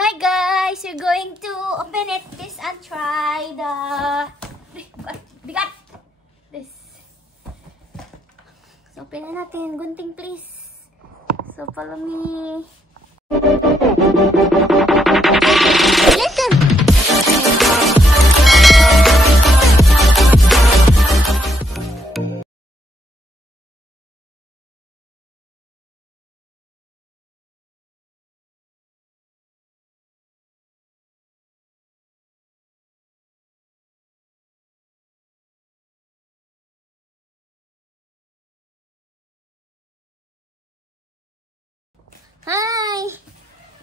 Hi guys! We're going to open it this and try the bigat this. So open na natin. Gunting please. So follow me. Hi!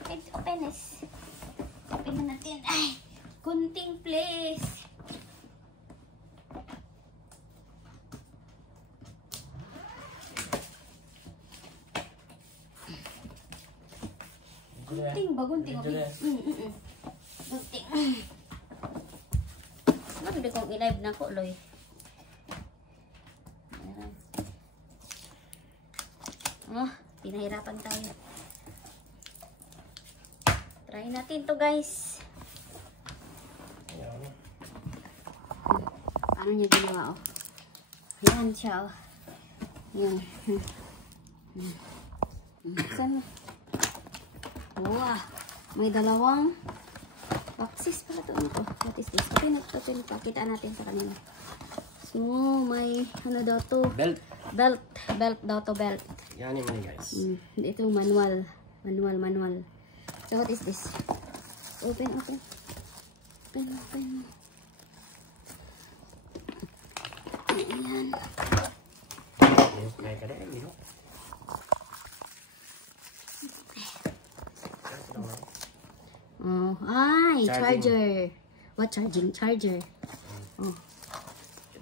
Let's open this. Open na natin. Ay, gunting please. Gunting ba? Gunting. Gunting. Mabili kong i-live na ko, Loy. Oh, pinahirapan tayo. Try natin to guys. Paano niya ginawa oh? Ayan siya oh. Yan. Saan? Wow. May dalawang boxes pala to. Ano to? What is this? Open it. Pakita natin sa kanila. So, may ano daw to? Belt. Belt daw to, belt. Yan yung guys. Ito manual. Manual. So what is this? Open. Ayan. Oh, ay, charger. What charging? Charger. Oh.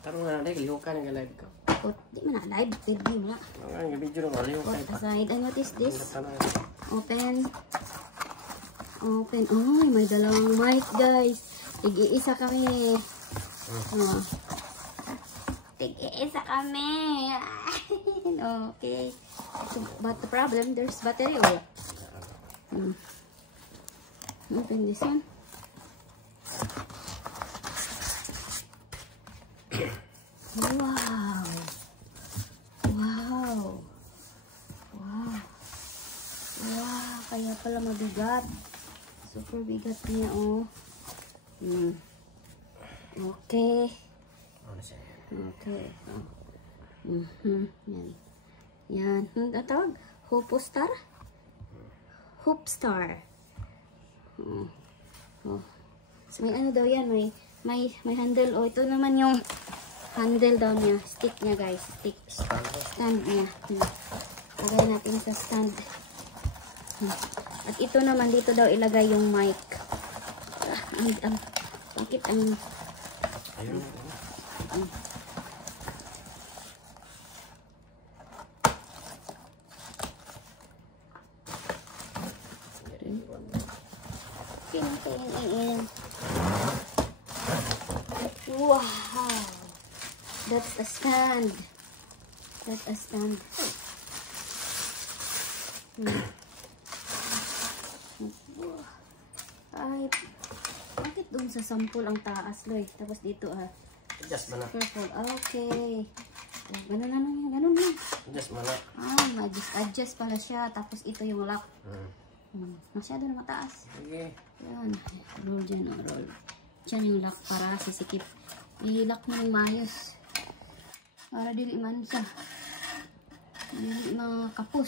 Tarong na natin, lihukan ng live ko. Di man na live, video na. Ang video na lihukan pa. Aside, and what is this? Open. Oh, may dalawang mic guys. Tig-iisa kami. Oh. Tig-iisa kami. Okay. So, but the problem, there's battery or open this one. Wow, kaya pala mabigat. Super bigat niya, oh. Okay. Okay. Yan. Yan. Ang tawag? Hoopstar? Hoopstar. Oh. So, may ano daw yan? May handle. Oh, ito naman yung handle daw niya. Stick niya, guys. Stick. Stand niya. Lagay natin sa stand. At ito naman, dito daw ilagay yung mic. Bakit ang... Wow! That's a stand. That's a stand. Ay, bakit doon sa sample ang taas, Loy? Tapos dito, adjust mo na. Purple. Okay. Ganun lang. Adjust mo na. Adjust pala siya. Tapos ito yung lock. Masyado na mataas. Okay. Yan. Roll dyan, roll. Diyan yung lock para sisikip. I-lock mo ng maayos. Para dili man sa dili mga kapos.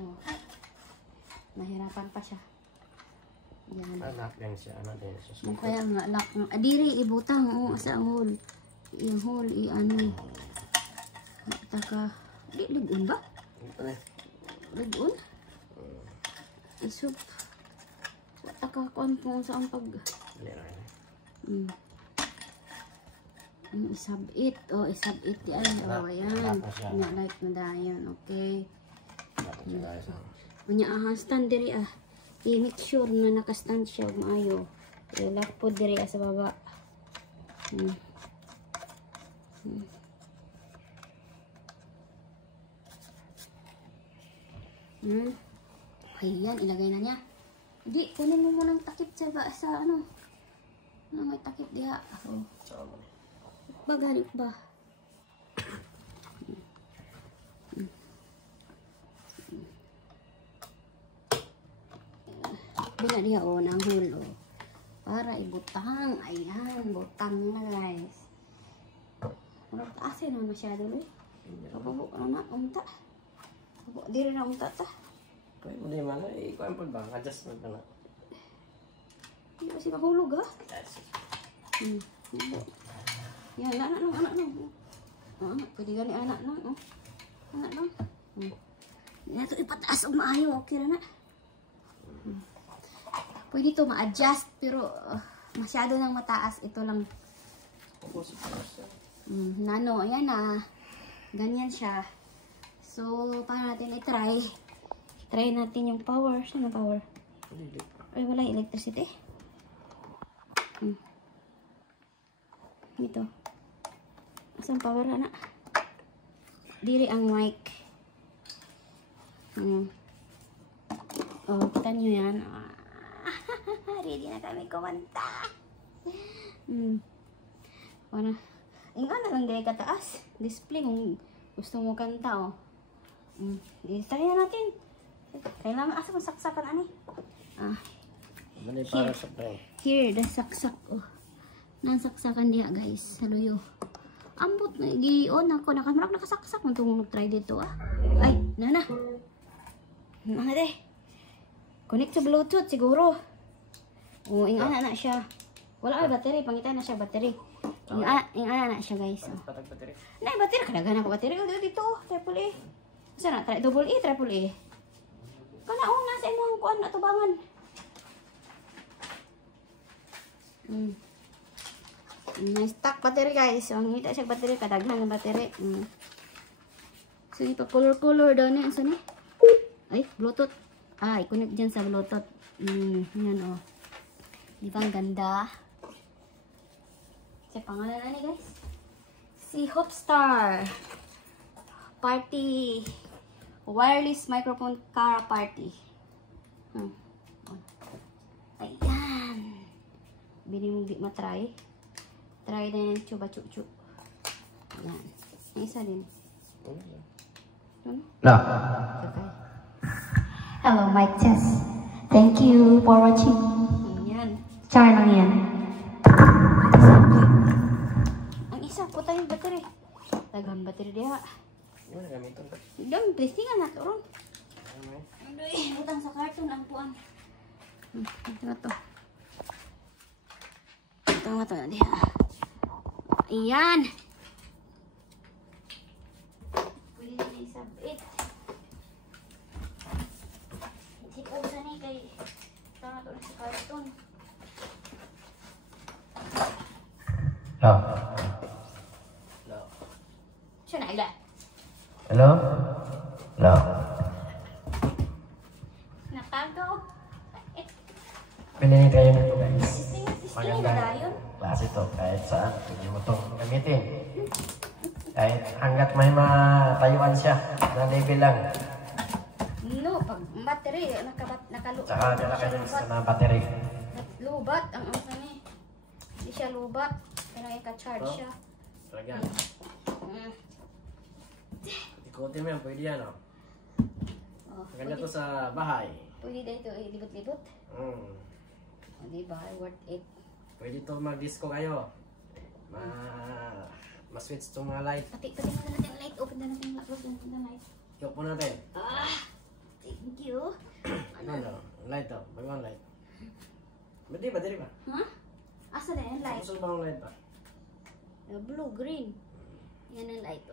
Oh. Nahirapan pa siya. Yan. Lock din siya. Ano din siya. Kaya nga, lock. Adiri, ibutang. Oo, sa hole. Yung hole, i-ano. Taka. Di, ligun ba? Ligun? Isub. Taka, kuan kung saan pag... Isab-it. Oh, isab-it. Yan. Oh, ayan. Like na dayan. Okay. Kanya stand diri i-make sure na naka-stand siya maayo. I-lock po diri sa baba. Ayan, ilagay na niya. Hindi, kunin mo muna ng takip sa ano. Ano may takip diha. Oh. Sama ni. Ba, ganit ba? Bila dia nang hulo. Para ibutang. Ayan, butang na guys. Murag taasin na masyado eh. Kapabuk na umta. Kapabuk diri na umta ta. Pwede mo di man eh. Ikaw ang ba? Adjustment na na. Hindi kasi mahulog ha. Yes. Yan, anak lang. Pwede gani anak lang. Oh. Anak lang. Yan ito ipataas o maayo. Okay na na. Pwede ito ma-adjust pero masyado nang mataas. Ito lang. Nano, ayan na. Ganyan siya. So, paano natin i-try? Try natin yung power. Saan na power? Ay, wala yung electricity. Ito. Asan power na? Diri ang mic. Oh, kita nyo yan. Ready na kami kumanta. Ano? Ingana lang dahil kataas. Display kung gusto mo kanta, oh. Try na natin. Kailangan asa kung saksakan, ani? Para sa brain. Here, the saksak, oh. Nasaksakan diya, guys. Saluyo. Ambot na, gi-on ako. Nakamarap nakasaksak. Matungong mag-try dito, ah. Ay, nana. Nana, connect sa Bluetooth, siguro. Oh, ingana na siya. Wala ay battery. Pangitan na siya battery. Ingana na siya, guys. Oh. Patag battery. Na, battery. Kadagan ako battery. O, dito. Triple A. Saan na? Double A, triple A. Kana, oh, nasa imong kuan na tubangan. May stock battery, guys. So, ang ngita siya battery. Kadaghan ng battery. So, ipa-color daw niya. Saan eh? Ay, Bluetooth. I-connect dyan sa Bluetooth. Yan, oh. Di ba ang ganda? Sa pangalan na ni, guys. Si Hoopstar. Party. Wireless microphone Cara Party. Ayan. Bini mong di matry. Try na yung chuba-chup-chup. Ayan. Ang isa din. No. Okay. Hello, mic test. Thank you for watching. Ayan. Char lang yan. Ang isa, puta yung battery. Dagang battery diha. Ano na gamiton ba? Dam, testingan na to ron. Ano Utang sa karton ang puan. Ito na to. Ito na to. Diha. Ayan. Pwede na isabit. Sikaw sa ni kay ito na to sa karton. No. No. Siya na ila. Hello? No. Natagaw. Pinili kayo nito, guys. Istingin na dayon. Klase to, kahit saan. Pwede mo itong gamitin. Kahit hanggat may matayuan siya. Na level lang. No, pag battery, nakalubat. Tsaka nila kayo na battery. Lubat ang asa ni. Hindi siya lubat. Kailangan ka-charge Oh. siya. Talaga. Ikotin mo yan. Pwede yan, oh. Oh, Ganyan to sa bahay. pwede dito libot-libot. O, diba? Worth it. Pwede to mag-disco kayo. Ma-switch itong mga light. Pati mo na natin ang light. Open na natin ang light. Yok po natin. Thank you. Ano? Light to. Bagong light. Battery ba? Ha? Asa na yung light? Saan ba ang light ba? Blue, green. Yan ang light.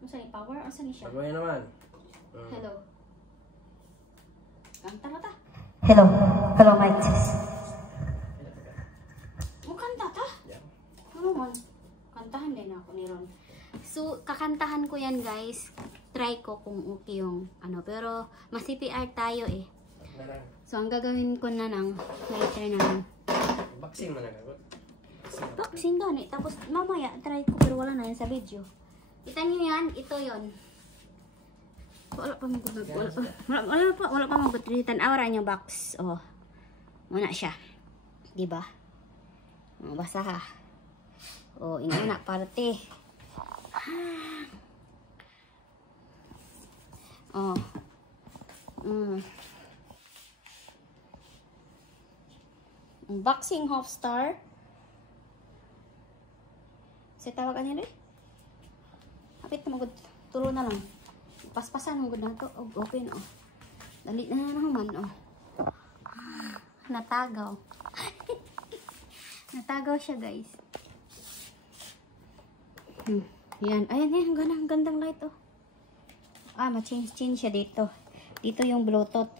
Ano yung power? Asa ni siya? Bagong yan naman. Hello. Kanta ka ta? Hello. Hello, mic test. Kanta ta? Yeah. Ano man? Kantahan din ako ni Ron. So, kakantahan ko yan, guys. Try ko kung okay yung ano. Pero, mas CPR tayo eh. So, ang gagawin ko na lang, try na lang. Boxing mo na gagot. Boxing gani. Tapos, mamaya, try ko. Pero wala na yan sa video. Kita nyo yan. Ito yon. Wala pa magod. Wala pa magod. Tan-awra niyo box. Oh. Muna siya. Di ba? Oh, basa ha. Oh, ina parte. Oh. Unboxing Hofstar. Sa tawag ano rin? Kapit na magod. Turo na lang. Paspasan magod na ito. Oh, okay na. Oh. Dali na naman. Oh. Natagaw. Natagaw siya, guys. Yan. Ayan, ang gandang light, oh. Ah, ma-change siya dito. Dito yung Bluetooth.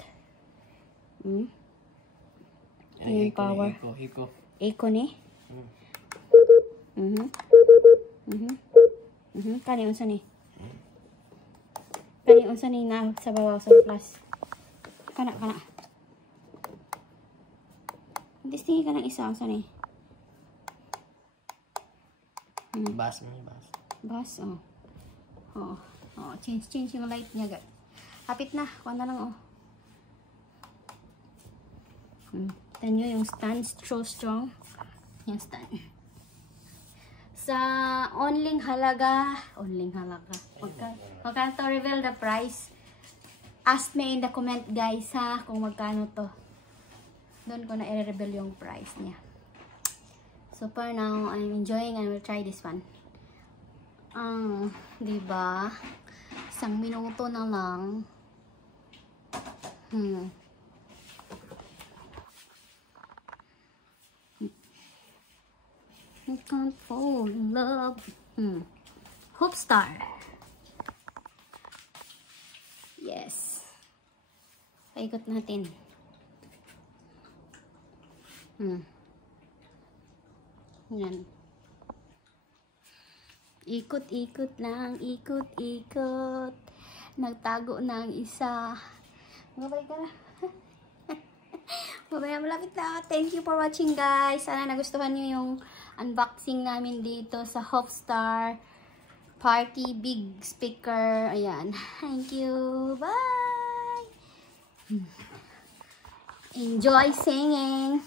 Yung power. Eco ni? Kani unsa ni? Kani unsa ni na sa babaw sa plus. Kana. Distingi ka ng isa unsa ni? Bass. Bass, oh. Oh, change yung light niya, guys. Hapit na, kuha na lang, oh. Tignan nyo yung stand, so strong. Yung stand. Sa onling halaga. Magkano to, reveal the price. Ask me in the comment, guys, ha, kung magkano to. Doon ko na i-reveal yung price niya. So, for now, I'm enjoying. I will try this one. Diba? 1 minuto na lang. I can't fall in love. Hofstar. Yes. Paikot natin. Yan. Ikot-ikot lang. Ikot-ikot. Nagtago ng isa. Mabay ka na. Mabay na, malapit na. Thank you for watching, guys. Sana nagustuhan nyo yung unboxing namin dito sa Hofstar Party Big Speaker. Ayan. Thank you. Bye! Enjoy singing!